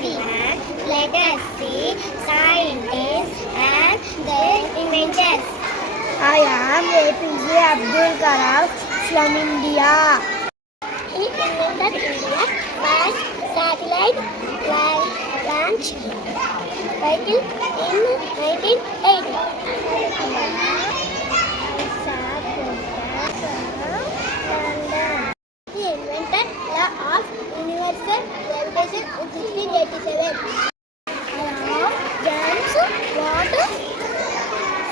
study. And let us see scientists and their inventions. I am APJ Abdul Kalam from India. He invented India's first satellite launch vehicle in 1980. He invented law of universal gravitation in 1687. James Watt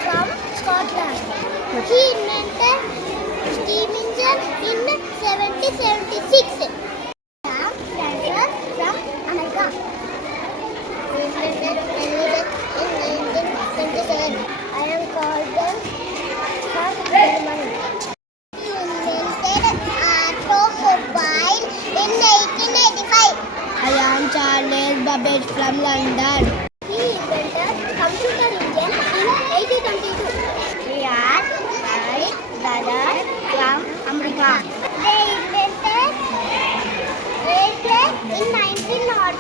from Scotland. He invented steam engine in 1776. Sam Spencer from America. He invented television in 1977. I am called them from Germany. He invented automobile in 1885. I am Charles Babbage from London. He invented computer engine in 1822. We are my brother from America. They invented airplane in 1903.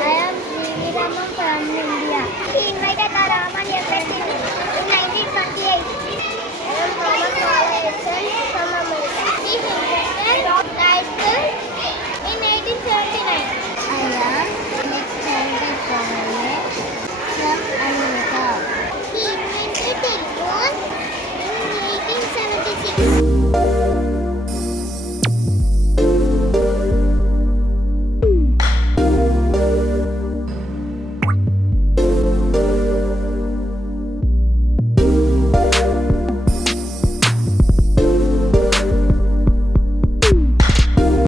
I am Sri Raman from India. He invented the Raman effect in